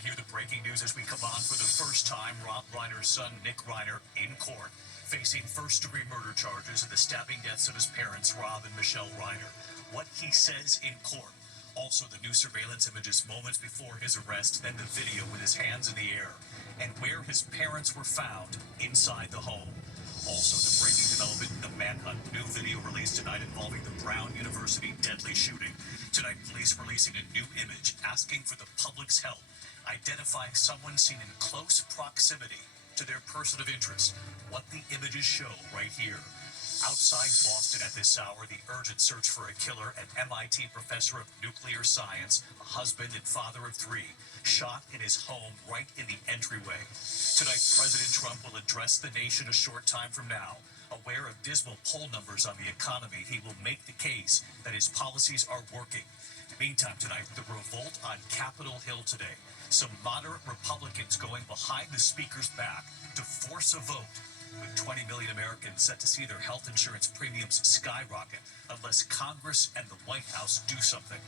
to hear the breaking news as we come on for the first time. Rob Reiner's son, Nick Reiner, in court, facing first-degree murder charges in the stabbing deaths of his parents, Rob and Michelle Reiner. What he says in court. Also, the new surveillance images moments before his arrest, then the video with his hands in the air, and where his parents were found inside the home. Also, the breaking development in the manhunt. New video released tonight involving the Brown University deadly shooting. Tonight, police releasing a new image asking for the public's help, identifying someone seen in close proximity to their person of interest. What the images show right here. Outside Boston at this hour, the urgent search for a killer, an MIT professor of nuclear science, a husband and father of three, shot in his home right in the entryway. Tonight, President Trump will address the nation a short time from now. Aware of dismal poll numbers on the economy, he will make the case that his policies are working. Meantime, tonight, the revolt on Capitol Hill today. Some moderate Republicans going behind the speaker's back to force a vote, with 20 million Americans set to see their health insurance premiums skyrocket unless Congress and the White House do something.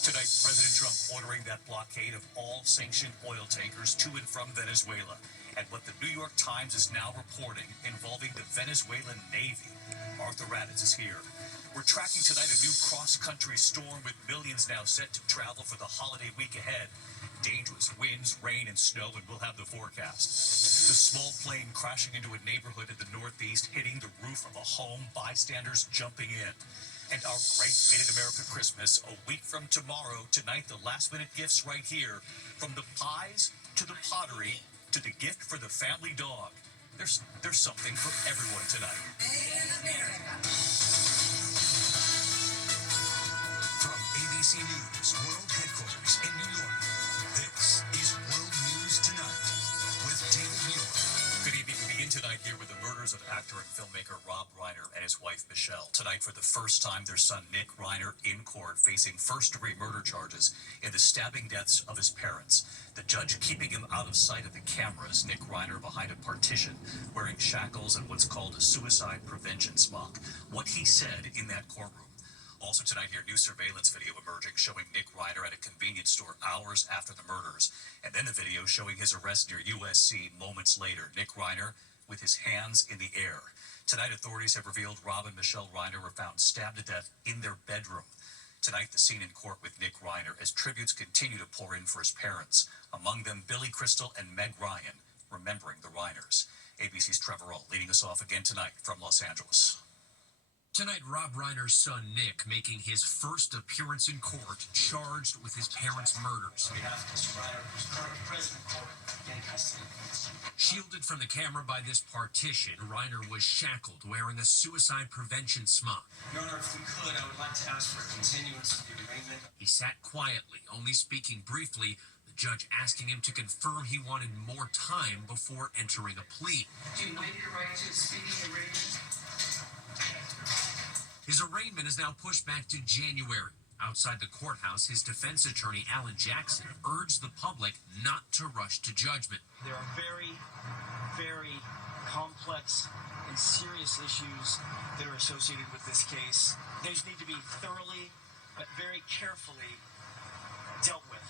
Tonight, President Trump ordering that blockade of all sanctioned oil tankers to and from Venezuela, and what the New York Times is now reporting involving the Venezuelan Navy. Arthur Raditz is here. We're tracking tonight a new cross-country storm with millions now set to travel for the holiday week ahead. Dangerous winds, rain, and snow, and we'll have the forecast. The small plane crashing into a neighborhood in the Northeast, hitting the roof of a home, bystanders jumping in. And our great Made in America Christmas, a week from tomorrow. Tonight, the last-minute gifts right here. From the pies to the pottery to the gift for the family dog. There's something for everyone tonight. Made in America. From ABC News World Headquarters in New York, this is World News Tonight with David Muir. Good evening. We begin tonight here with the murders of actor and filmmaker Rob Reiner and his wife Michelle. Tonight, for the first time, their son Nick Reiner in court facing first-degree murder charges in the stabbing deaths of his parents. The judge keeping him out of sight of the cameras, Nick Reiner behind a partition, wearing shackles and what's called a suicide prevention smock. What he said in that courtroom. Also tonight here, new surveillance video emerging showing Nick Reiner at a convenience store hours after the murders. And then the video showing his arrest near USC moments later. Nick Reiner with his hands in the air. Tonight, authorities have revealed Rob and Michelle Reiner were found stabbed to death in their bedroom. Tonight, the scene in court with Nick Reiner as tributes continue to pour in for his parents. Among them, Billy Crystal and Meg Ryan, remembering the Reiners. ABC's Trevor Roll leading us off again tonight from Los Angeles. Tonight, Rob Reiner's son, Nick, making his first appearance in court, charged with his parents' murders. On behalf of Mr. Reiner, who's currently present in court, in custody. Shielded from the camera by this partition, Reiner was shackled, wearing a suicide prevention smock. Your Honor, if we could, I would like to ask for a continuance of the arraignment. He sat quietly, only speaking briefly, the judge asking him to confirm he wanted more time before entering a plea. Do you waive your right to speedy arraignment? His arraignment is now pushed back to January. Outside the courthouse, his defense attorney, Alan Jackson, urged the public not to rush to judgment. There are very, very complex and serious issues that are associated with this case. Those need to be thoroughly, but very carefully dealt with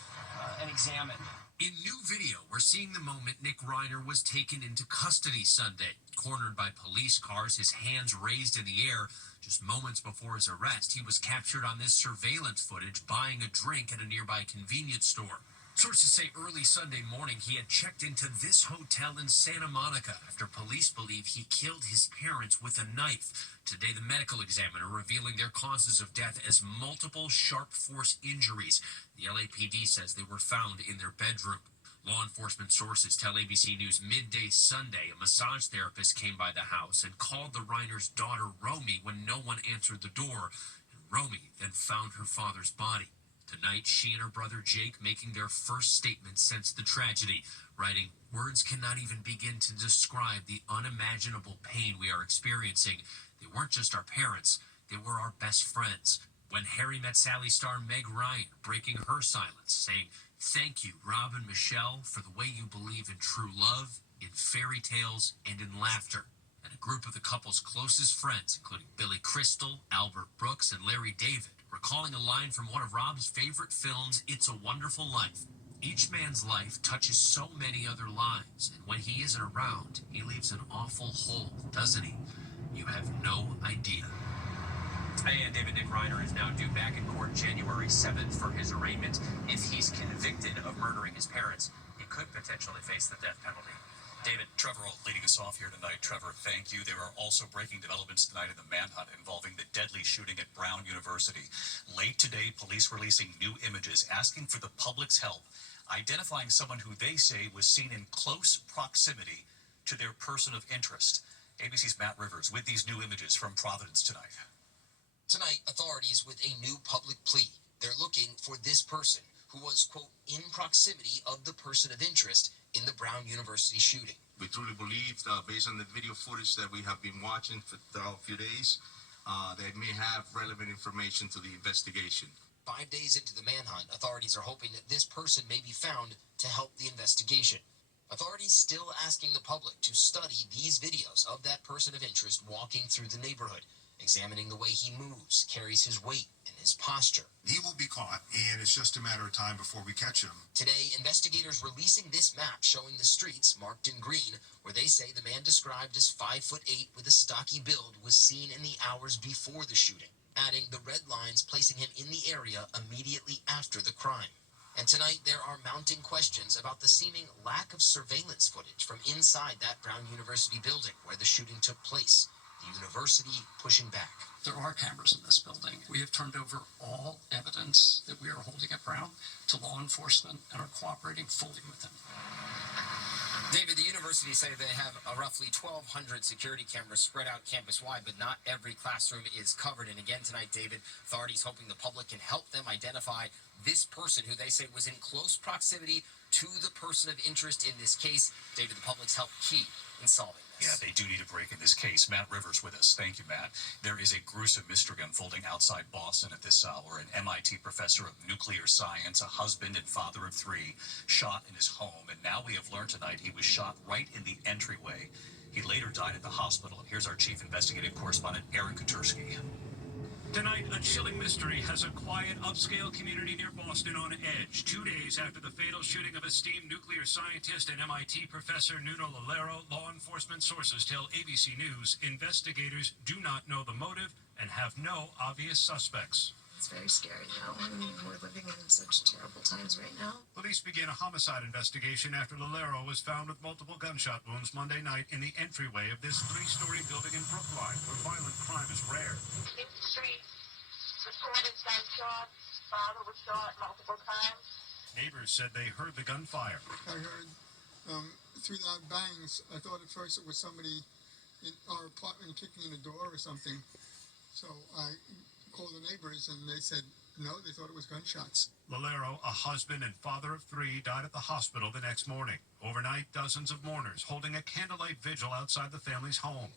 and examined. In new video, we're seeing the moment Nick Reiner was taken into custody Sunday. Cornered by police cars, his hands raised in the air. Just moments before his arrest, he was captured on this surveillance footage buying a drink at a nearby convenience store. Sources say early Sunday morning he had checked into this hotel in Santa Monica after police believe he killed his parents with a knife. Today, the medical examiner revealing their causes of death as multiple sharp force injuries. The LAPD says they were found in their bedroom. Law enforcement sources tell ABC News midday Sunday a massage therapist came by the house and called the Reiner's daughter Romy when no one answered the door. And Romy then found her father's body. Tonight, she and her brother Jake making their first statement since the tragedy, writing, "Words cannot even begin to describe the unimaginable pain we are experiencing. They weren't just our parents, they were our best friends." When Harry Met Sally star Meg Ryan breaking her silence, saying, "Thank you, Rob and Michelle, for the way you believe in true love, in fairy tales, and in laughter." And a group of the couple's closest friends, including Billy Crystal, Albert Brooks, and Larry David, recalling a line from one of Rob's favorite films, It's a Wonderful Life. Each man's life touches so many other lives, and when he isn't around, he leaves an awful hole, doesn't he? You have no idea. Hey, and David, Nick Reiner is now due back in court January 7th for his arraignment. If he's convicted of murdering his parents, he could potentially face the death penalty. David. Trevor leading us off here tonight. Trevor, thank you. There are also breaking developments tonight in the manhunt involving the deadly shooting at Brown University. Late today, police releasing new images asking for the public's help, identifying someone who they say was seen in close proximity to their person of interest. ABC's Matt Rivers with these new images from Providence tonight. Tonight, authorities with a new public plea. They're looking for this person who was, quote, in proximity of the person of interest in the Brown University shooting. We truly believe, based on the video footage that we have been watching for a few days, they may have relevant information to the investigation. 5 days into the manhunt, authorities are hoping that this person may be found to help the investigation. Authorities still asking the public to study these videos of that person of interest walking through the neighborhood, examining the way he moves, carries his weight, and his posture. He will be caught, and it's just a matter of time before we catch him. Today, investigators releasing this map showing the streets marked in green, where they say the man described as 5'8" with a stocky build was seen in the hours before the shooting, adding the red lines placing him in the area immediately after the crime. And tonight, there are mounting questions about the seeming lack of surveillance footage from inside that Brown University building where the shooting took place. The university pushing back. There are cameras in this building. We have turned over all evidence that we are holding at Brown to law enforcement and are cooperating fully with them. David, the university say they have roughly 1,200 security cameras spread out campus-wide, but not every classroom is covered. And again tonight, David, authorities hoping the public can help them identify this person who they say was in close proximity to the person of interest in this case. David, the public's help key in solving this. Yeah, they do need a break in this case. Matt Rivers with us. Thank you, Matt. There is a gruesome mystery unfolding outside Boston at this hour. An MIT professor of nuclear science, a husband and father of three, shot in his home. And now we have learned tonight he was shot right in the entryway. He later died at the hospital. And here's our chief investigative correspondent, Aaron Katursky. Tonight, a chilling mystery has a quiet, upscale community near Boston on edge. 2 days after the fatal shooting of esteemed nuclear scientist and MIT professor Nuno Lalero, law enforcement sources tell ABC News investigators do not know the motive and have no obvious suspects. It's very scary now. I mean, we're living in such terrible times right now. Police began a homicide investigation after Lalero was found with multiple gunshot wounds Monday night in the entryway of this 3-story building in Brookline, where violent crime is rare. In the street, reported gunshots. Father was shot multiple times. Neighbors said they heard the gunfire. I heard 3 loud bangs. I thought at first it was somebody in our apartment kicking in the door or something. So I called the neighbors and they said no, they thought it was gunshots. Lalero, a husband and father of 3, died at the hospital the next morning. Overnight, dozens of mourners holding a candlelight vigil outside the family's home.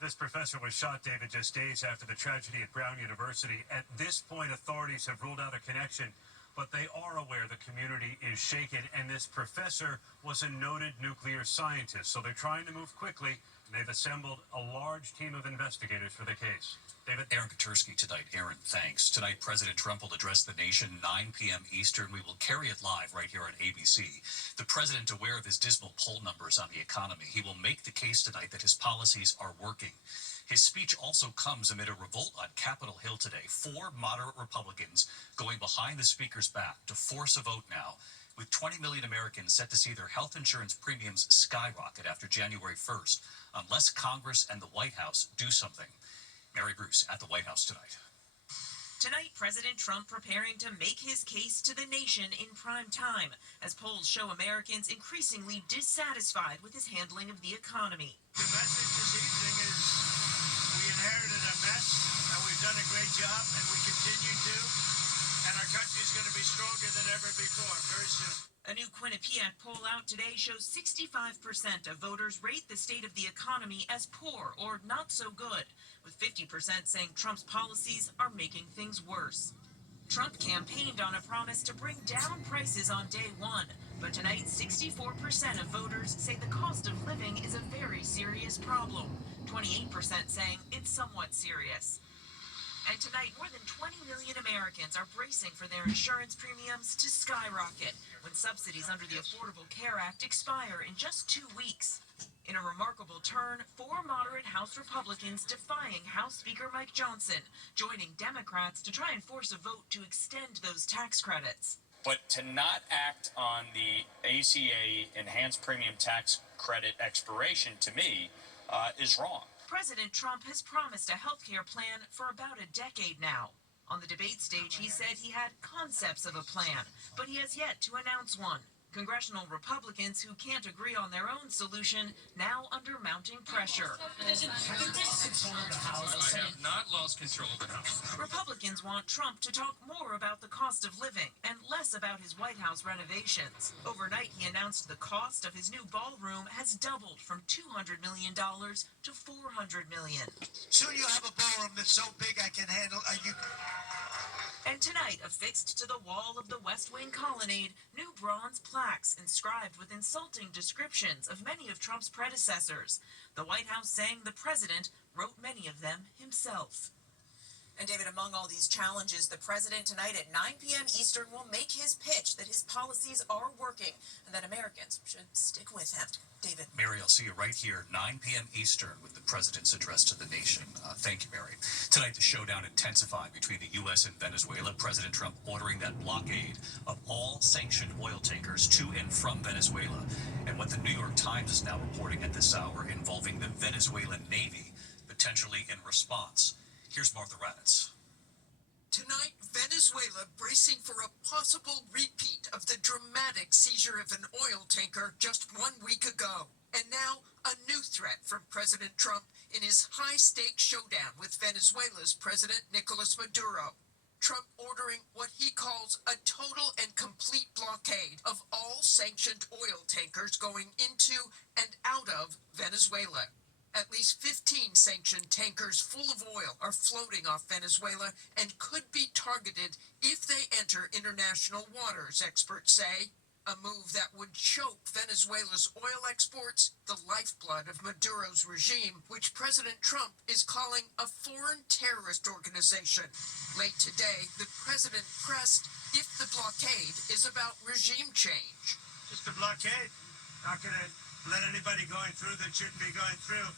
This professor was shot, David, just days after the tragedy at Brown University. At this point, authorities have ruled out a connection, but they are aware the community is shaken, and this professor was a noted nuclear scientist. So they're trying to move quickly, and they've assembled a large team of investigators for the case. David? Aaron Katursky tonight. Aaron, thanks. Tonight, President Trump will address the nation 9 p.m. Eastern. We will carry it live right here on ABC. The president, aware of his dismal poll numbers on the economy, he will make the case tonight that his policies are working. His speech also comes amid a revolt on Capitol Hill today. 4 moderate Republicans going behind the speaker's back to force a vote now, with 20 million Americans set to see their health insurance premiums skyrocket after January 1st, unless Congress and the White House do something. Mary Bruce at the White House tonight. Tonight, President Trump preparing to make his case to the nation in prime time, as polls show Americans increasingly dissatisfied with his handling of the economy. The message this evening is we inherited a mess, and we've done a great job, and we continue to, and our country's going to be stronger than ever before very soon. A new Quinnipiac poll out today shows 65% of voters rate the state of the economy as poor or not so good, with 50% saying Trump's policies are making things worse. Trump campaigned on a promise to bring down prices on day one, but tonight 64% of voters say the cost of living is a very serious problem, 28% saying it's somewhat serious. And tonight, more than 20 million Americans are bracing for their insurance premiums to skyrocket when subsidies under the Affordable Care Act expire in just 2 weeks. In a remarkable turn, 4 moderate House Republicans defying House Speaker Mike Johnson, joining Democrats to try and force a vote to extend those tax credits. But to not act on the ACA enhanced premium tax credit expiration, to me, is wrong. President Trump has promised a health care plan for about a decade now. On the debate stage, he said he had concepts of a plan, but he has yet to announce one. Congressional Republicans who can't agree on their own solution now under mounting pressure. I have not lost control of the House. Republicans want Trump to talk more about the cost of living and less about his White House renovations. Overnight, he announced the cost of his new ballroom has doubled from $200 million to $400 million. Soon you'll have a ballroom that's so big I can handle. And tonight, affixed to the wall of the West Wing colonnade, new bronze plaques inscribed with insulting descriptions of many of Trump's predecessors. The White House saying the president wrote many of them himself. And David, among all these challenges, the president tonight at 9 p.m. Eastern will make his pitch that his policies are working and that Americans should stick with him. David. Mary, I'll see you right here, 9 p.m. Eastern, with the president's address to the nation. Thank you, Mary. Tonight, the showdown intensified between the U.S. and Venezuela. President Trump ordering that blockade of all sanctioned oil tankers to and from Venezuela. And what the New York Times is now reporting at this hour involving the Venezuelan Navy, potentially in response. Here's Martha Raddatz. Tonight, Venezuela bracing for a possible repeat of the dramatic seizure of an oil tanker just 1 week ago. And now, a new threat from President Trump in his high-stakes showdown with Venezuela's President Nicolas Maduro. Trump ordering what he calls a total and complete blockade of all sanctioned oil tankers going into and out of Venezuela. At least 15 sanctioned tankers full of oil are floating off Venezuela and could be targeted if they enter international waters, experts say. A move that would choke Venezuela's oil exports, the lifeblood of Maduro's regime, which President Trump is calling a foreign terrorist organization. Late today, the president pressed if the blockade is about regime change. Just a blockade. Not going to let anybody going through that shouldn't be going through.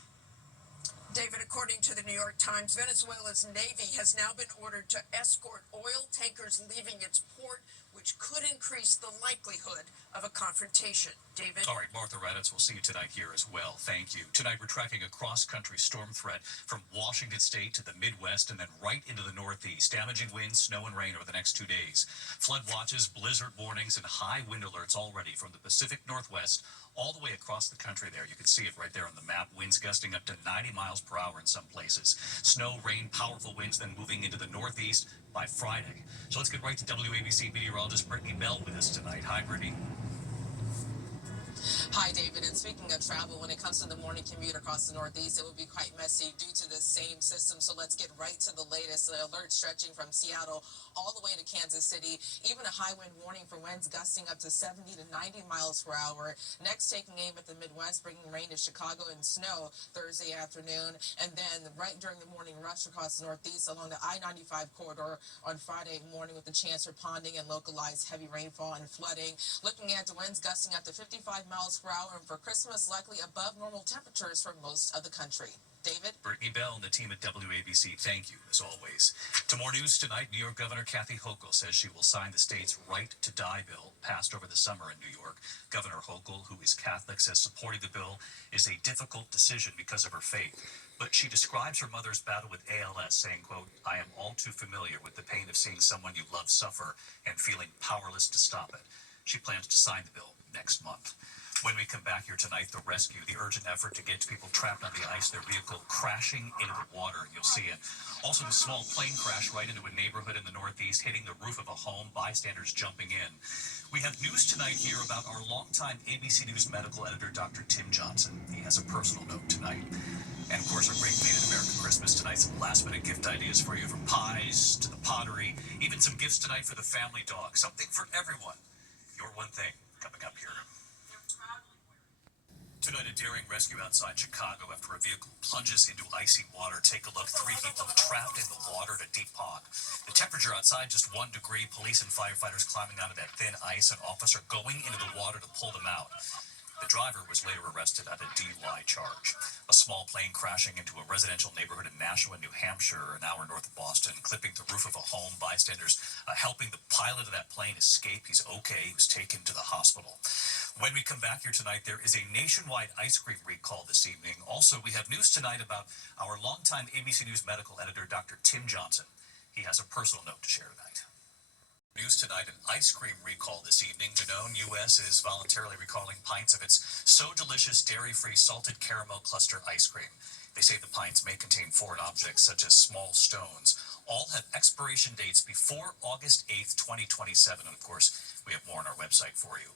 David, according to the New York Times, Venezuela's Navy has now been ordered to escort oil tankers leaving its port, which could increase the likelihood of a confrontation. David? All right, Martha Raddatz, we'll see you tonight here as well. Thank you. Tonight, we're tracking a cross-country storm threat from Washington State to the Midwest and then right into the Northeast. Damaging winds, snow, and rain over the next 2 days. Flood watches, blizzard warnings, and high wind alerts already from the Pacific Northwest all the way across the country there. You can see it right there on the map. Winds gusting up to 90 miles per hour in some places. Snow, rain, powerful winds then moving into the Northeast by Friday. So let's get right to WABC meteorologist Brittany Bell with us tonight. Hi, Brittany. Hi, David. And speaking of travel, when it comes to the morning commute across the Northeast, it will be quite messy due to the same system. So let's get right to the latest. The alert stretching from Seattle all the way to Kansas City. Even a high wind warning for winds gusting up to 70 to 90 miles per hour. Next, taking aim at the Midwest, bringing rain to Chicago and snow Thursday afternoon. And then right during the morning rush across the Northeast along the I-95 corridor on Friday morning with a chance for ponding and localized heavy rainfall and flooding. Looking at the winds gusting up to 55 miles per hour, and for Christmas, likely above normal temperatures for most of the country. David? Brittany Bell and the team at WABC, thank you, as always. To more news tonight, New York Governor Kathy Hochul says she will sign the state's Right to Die bill passed over the summer in New York. Governor Hochul, who is Catholic, says supporting the bill is a difficult decision because of her faith. But she describes her mother's battle with ALS, saying, quote, "I am all too familiar with the pain of seeing someone you love suffer and feeling powerless to stop it." She plans to sign the bill next month. When we come back here tonight, the rescue, the urgent effort to get to people trapped on the ice, their vehicle crashing into the water. You'll see it. Also, the small plane crash right into a neighborhood in the Northeast, hitting the roof of a home, bystanders jumping in. We have news tonight here about our longtime ABC News medical editor, Dr. Tim Johnson. He has a personal note tonight. And, of course, our great Made in America Christmas tonight. Some last-minute gift ideas for you, from pies to the pottery. Even some gifts tonight for the family dog. Something for everyone. Your One Thing coming up here. Tonight, a daring rescue outside Chicago after a vehicle plunges into icy water. Take a look. 3 people trapped in the water in a deep pond. The temperature outside just 1 degree. Police and firefighters climbing out of that thin ice. An officer going into the water to pull them out. The driver was later arrested on a DUI charge. A small plane crashing into a residential neighborhood in Nashua, New Hampshire, an hour north of Boston, clipping the roof of a home. Bystanders helping the pilot of that plane escape. He's okay. He was taken to the hospital. When we come back here tonight, there is a nationwide ice cream recall this evening. Also, we have news tonight about our longtime ABC News medical editor, Dr. Tim Johnson. He has a personal note to share tonight. News tonight, an ice cream recall this evening. Danone U.S. is voluntarily recalling pints of its So Delicious dairy-free salted caramel cluster ice cream. They say the pints may contain foreign objects such as small stones. All have expiration dates before August 8th, 2027. And of course, we have more on our website for you.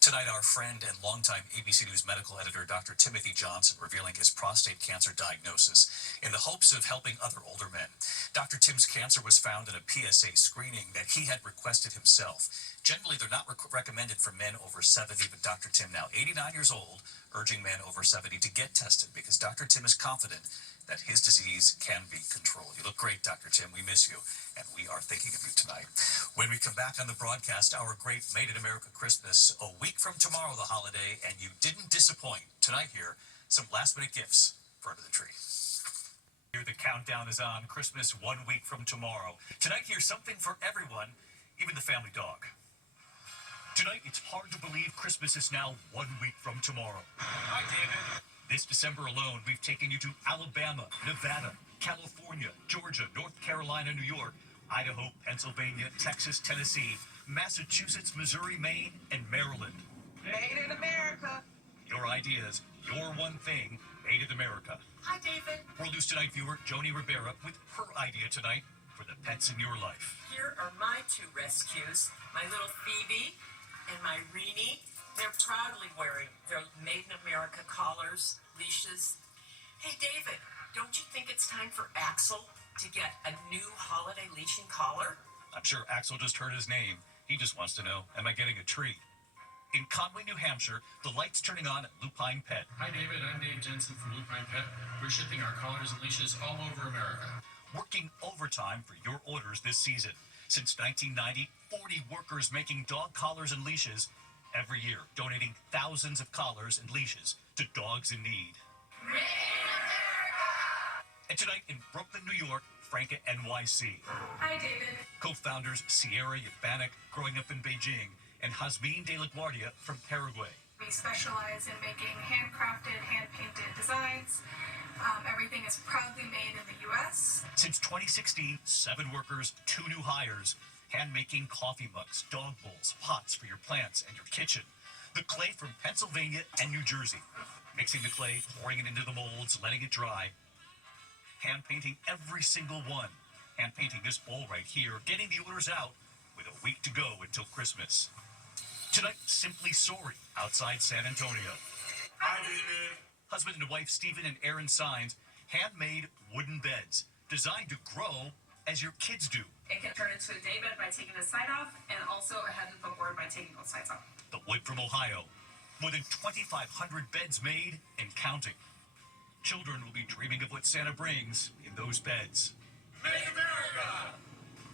Tonight, our friend and longtime ABC News medical editor, Dr. Timothy Johnson, revealing his prostate cancer diagnosis in the hopes of helping other older men. Dr. Tim's cancer was found in a PSA screening that he had requested himself. Generally, they're not recommended for men over 70, but Dr. Tim, now 89 years old, urging men over 70 to get tested because Dr. Tim is confident that his disease can be controlled. You look great, Dr. Tim. We miss you, and we are thinking of you tonight. When we come back on the broadcast, our great Made in America Christmas, a week from tomorrow, the holiday, and you didn't disappoint. Tonight here, some last-minute gifts for under the tree. Here, the countdown is on. Christmas 1 week from tomorrow. Tonight, here's something for everyone, even the family dog. Tonight, it's hard to believe Christmas is now 1 week from tomorrow. Hi, David. This December alone, we've taken you to Alabama, Nevada, California, Georgia, North Carolina, New York, Idaho, Pennsylvania, Texas, Tennessee, Massachusetts, Missouri, Maine, and Maryland. Made in America. Your ideas, your one thing, made in America. Hi, David. World News Tonight viewer Joni Rivera with her idea tonight for the pets in your life. Here are my 2 rescues, my little Phoebe and my Reenie. They're proudly wearing their Made in America collars, leashes. Hey, David, don't you think it's time for Axel to get a new holiday leashing collar? I'm sure Axel just heard his name. He just wants to know, am I getting a treat? In Conway, New Hampshire, the light's turning on at Lupine Pet. Hi, David. I'm Dave Jensen from Lupine Pet. We're shipping our collars and leashes all over America. Working overtime for your orders this season. Since 1990, 40 workers making dog collars and leashes every year, donating thousands of collars and leashes to dogs in need. And tonight in Brooklyn, New York, Franca NYC. Hi, David. Co-founders Sierra Yabanek, growing up in Beijing, and Jasmine de la Guardia from Paraguay. We specialize in making handcrafted, hand-painted designs. Everything is proudly made in the U.S. Since 2016, 7 workers, 2 new hires, hand-making coffee mugs, dog bowls, pots for your plants and your kitchen. The clay from Pennsylvania and New Jersey. Mixing the clay, pouring it into the molds, letting it dry. Hand-painting every single one. Hand-painting this bowl right here, getting the orders out with a week to go until Christmas. Tonight, Simply Sorry, outside San Antonio. Hi, David. Husband and wife Stephen and Aaron Signs, handmade wooden beds, designed to grow as your kids do. It can turn into a day bed by taking the side off, and also a head and footboard by taking both sides off. The wood from Ohio. More than 2,500 beds made and counting. Children will be dreaming of what Santa brings in those beds. Make America.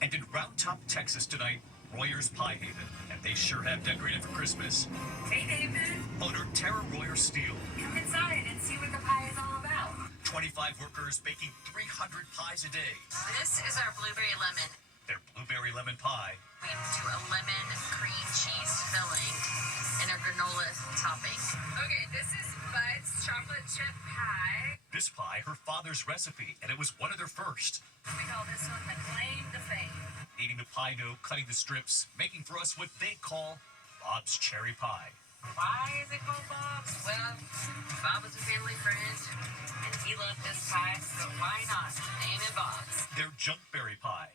And in Round Top, Texas tonight, Royer's Pie Haven, and they sure have decorated for Christmas. Hey, David. Owner Tara Royer Steele. Come inside and see what the pie is all about. 25 workers baking 300 pies a day. This is our blueberry lemon. Their blueberry lemon pie. We do a lemon cream cheese filling and a granola topping. Okay, this is Bud's chocolate chip pie. This pie, her father's recipe, and it was one of their first. We call this one the claim to fame. Eating the pie dough, cutting the strips, making for us what they call Bob's Cherry Pie. Why is it called Bob's? Well, Bob was a family friend, and he loved this pie, so why not name it Bob's? Their Junkberry Pie.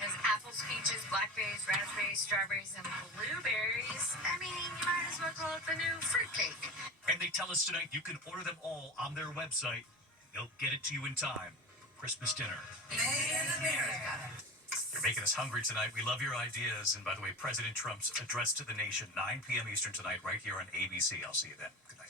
There's apples, peaches, blackberries, raspberries, strawberries, and blueberries. I mean, you might as well call it the new fruitcake. And they tell us tonight you can order them all on their website. They'll get it to you in time for Christmas dinner. Made in America. You're making us hungry tonight. We love your ideas. And by the way, President Trump's address to the nation, 9 p.m. Eastern tonight, right here on ABC. I'll see you then. Good night.